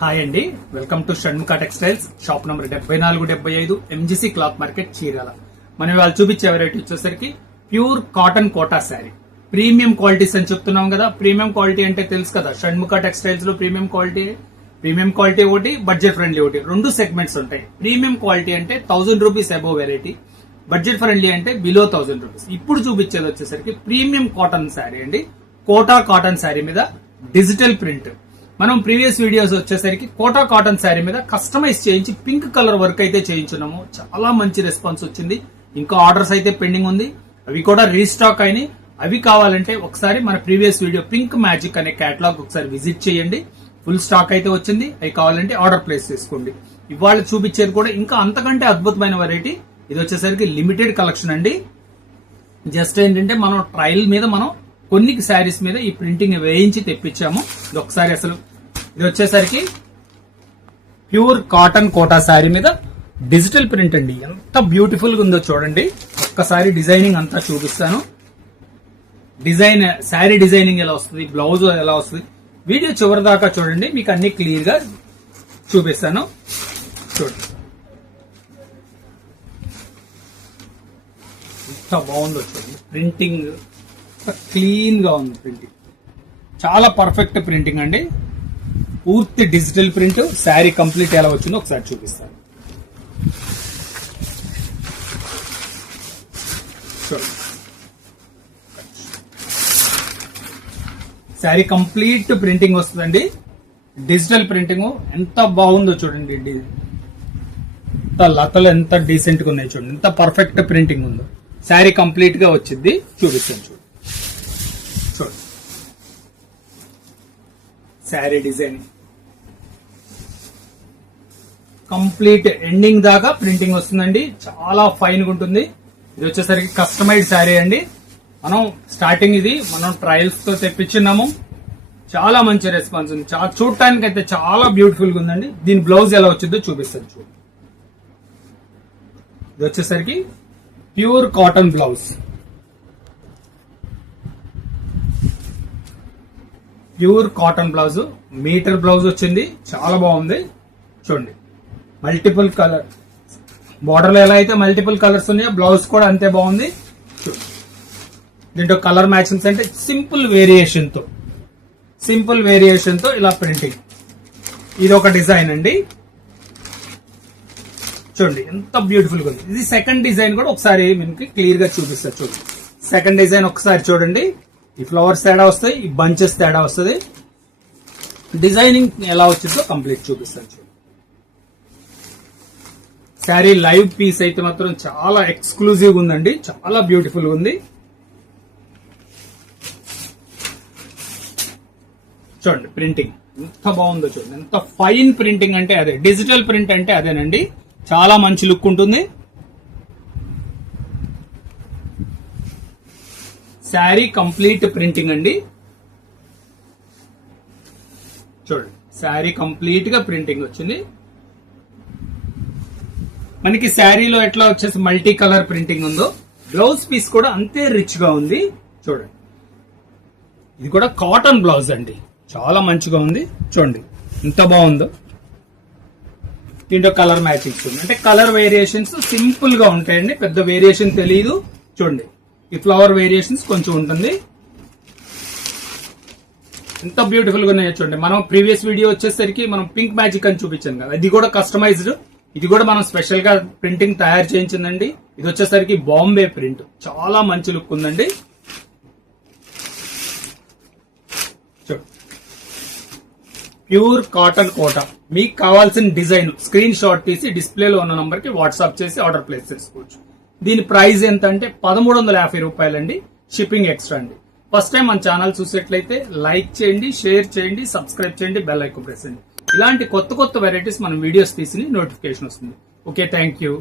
Hi అండి, welcome to Shanmukha textiles shop number 7475 MGC cloth market Chirala. మనం వాళ్ళు చూపించే వెరైటీ వచ్చేసరికి pure cotton Kota sari. Premium qualities అని చెప్తున్నాం కదా. ప్రీమియం క్వాలిటీ అంటే తెలుసు కదా, షణ్ముఖ టెక్స్టైల్స్ లో ప్రీమియం క్వాలిటీ ఒకటి, బడ్జెట్ ఫ్రెండ్లీ ఒకటి, రెండు సెగ్మెంట్స్ ఉంటాయి. ప్రీమియం క్వాలిటీ అంటే 1000 rupees above variety, budget friendly అంటే బిలో 1000 రూపీస్. ఇప్పుడు చూపించేది వచ్చేసరికి ప్రీమియం కాటన్ శారీ అండి. కోటా కాటన్ శారీ మీద డిజిటల్ ప్రింట్. మనం ప్రీవియస్ వీడియోస్ వచ్చేసరికి కోటా కాటన్ శారీ మీద కస్టమైజ్ చేయించి పింక్ కలర్ వర్క్ అయితే చేయించున్నాము. చాలా మంచి రెస్పాన్స్ వచ్చింది. ఇంకా ఆర్డర్స్ అయితే పెండింగ్ ఉంది, అవి కూడా రీస్టాక్ అయినాయి. అవి కావాలంటే ఒకసారి మన ప్రీవియస్ వీడియో పింక్ మ్యాజిక్ అనే కేటలాగ్ ఒకసారి విజిట్ చేయండి. ఫుల్ స్టాక్ అయితే వచ్చింది. అవి కావాలంటే ఆర్డర్ ప్లేస్ చేసుకోండి. ఇవాళ చూపించేది కూడా ఇంకా అంతకంటే అద్భుతమైన వెరైటీ. ఇది వచ్చేసరికి లిమిటెడ్ కలెక్షన్ అండి. జస్ట్ ఏంటంటే మనం ట్రయల్ మీద మనం కొన్ని శారీస్ మీద ఈ ప్రింటింగ్ వేయించి తెప్పించాము. ఇది ఒకసారి అసలు ఇది వచ్చేసరికి ప్యూర్ కాటన్ కోటా శారీ మీద డిజిటల్ ప్రింట్ అండి. ఎంత బ్యూటిఫుల్ గా ఉందో చూడండి. ఒక్కసారి డిజైనింగ్ అంతా చూపిస్తాను. శారీ డిజైనింగ్ ఎలా వస్తుంది, బ్లౌజ్ ఎలా వస్తుంది, వీడియో చివరి దాకా చూడండి. మీకు అన్ని క్లియర్ గా చూపిస్తాను. చూడండి ఎంత బాగుందో చూడండి. ప్రింటింగ్ క్లీన్ గా ఉంది. ప్రింటింగ్ చాలా పర్ఫెక్ట్ ప్రింటింగ్ అండి. పూర్తి డిజిటల్ ప్రింట్. శారీ కంప్లీట్ ఎలా వచ్చిందో ఒకసారి చూపిస్తాను. శారీ కంప్లీట్ ప్రింటింగ్ వస్తుందండి. డిజిటల్ ప్రింటింగ్ ఎంత బాగుందో చూడండి. లతలు ఎంత డీసెంట్ గా ఉన్నాయి చూడండి. ఎంత పర్ఫెక్ట్ ప్రింటింగ్ ఉందో. శారీ కంప్లీట్ గా వచ్చింది. చూపిస్తాను చూడండి. శారీ డిజైన్ కంప్లీట్ ఎండింగ్ దాకా ప్రింటింగ్ వస్తుందండి. చాలా ఫైన్ గా ఉంటుంది. ఇది వచ్చేసరికి కస్టమైజ్డ్ శారీ అండి. మనం స్టార్టింగ్ ఇది మనం ట్రయల్స్ తో తెప్పించున్నాము. చాలా మంచి రెస్పాన్స్ ఉంది. చూడటానికి అయితే చాలా బ్యూటిఫుల్ గా ఉందండి. దీని బ్లౌజ్ ఎలా వచ్చిందో చూపిస్తాను చూడండి. ఇది వచ్చేసరికి pure cotton blouse. Pure cotton blouse, metre blouse వచ్చింది. చాలా బాగుంది చూడండి. మల్టిపుల్ కలర్ బార్డర్ లో ఎలా అయితే మల్టిపుల్ కలర్స్ ఉన్నాయో బ్లౌజ్ కూడా అంతే బాగుంది. దీంట్లో కలర్ మ్యాచింగ్స్ అంటే సింపుల్ వేరియేషన్ తో ఇలా ప్రింటింగ్. ఇది ఒక డిజైన్ అండి. చూడండి ఎంత బ్యూటిఫుల్ గా ఉంది. ఇది సెకండ్ డిజైన్ కూడా ఒకసారి మీకు క్లియర్ గా చూపిస్తారు. చూడండి సెకండ్ డిజైన్ ఒకసారి చూడండి. ఈ ఫ్లవర్స్ తేడా వస్తాయి, ఈ బంచెస్ తేడా వస్తుంది. డిజైనింగ్ ఎలా వచ్చిందో కంప్లీట్ చూపిస్తాను చూడండి. శారీ లైవ్ పీస్ అయితే మాత్రం చాలా ఎక్స్క్లూజివ్ గా ఉందండి. చాలా బ్యూటిఫుల్ గా ఉంది. చూడండి ప్రింటింగ్ ఎంత బాగుందో చూడండి. ఎంత ఫైన్ ప్రింటింగ్ అంటే అదే. డిజిటల్ ప్రింట్ అంటే అదేనండి. చాలా మంచి లుక్ ఉంటుంది. శారీ కంప్లీట్ ప్రింటింగ్ అండి. చూడండి శారీ కంప్లీట్ గా ప్రింటింగ్ వచ్చింది. మనకి శారీలో ఎట్లా వచ్చేసి మల్టీ కలర్ ప్రింటింగ్ ఉందో బ్లౌజ్ పీస్ కూడా అంతే రిచ్ గా ఉంది. చూడండి ఇది కూడా కాటన్ బ్లౌజ్ అండి. చాలా మంచిగా ఉంది. చూడండి ఎంత బాగుందో. దీంట్లో కలర్ మ్యాచింగ్స్ ఉంది. అంటే కలర్ వేరియేషన్స్ సింపుల్ గా ఉంటాయండి. పెద్ద వేరియేషన్ తెలియదు. చూడండి ఈ ఫ్లవర్ వేరియేషన్స్ కొంచెం ఉంటుంది. ఎంత బ్యూటిఫుల్ గా ఉన్నాయో చూడండి. మనం ప్రీవియస్ వీడియో వచ్చేసరికి మనం పింక్ మ్యాజిక్ అని చూపించాం కదా, ఇది కూడా కస్టమైజ్డ్. ఇది కూడా మనం స్పెషల్ గా ప్రింటింగ్ తయారు చేయించిందండి. ఇది వచ్చేసరికి బాంబే ప్రింట్. చాలా మంచి లుక్ ఉందండి. Pure cotton Kota. మీకు కావాల్సిన డిజైన్ స్క్రీన్ షాట్ తీసి డిస్ప్లేలో ఉన్న నంబర్ కి వాట్సాప్ చేసి ఆర్డర్ ప్లేస్ చేసుకోవచ్చు. దీని ప్రైస్ ఎంత అంటే 1350 రూపాయలండి. షిప్పింగ్ ఎక్స్ట్రా అండి. ఫస్ట్ టైం మన ఛానల్ చూసేట్లయితే లైక్ చేయండి, షేర్ చేయండి, సబ్స్క్రైబ్ చేయండి, బెల్ ఐకాన్ ప్రెస్ చేయండి. ఇలాంటి కొత్త వెరైటీస్ మనం వీడియోస్ తీసి నోటిఫికేషన్ వస్తుంది. Okay, thank you.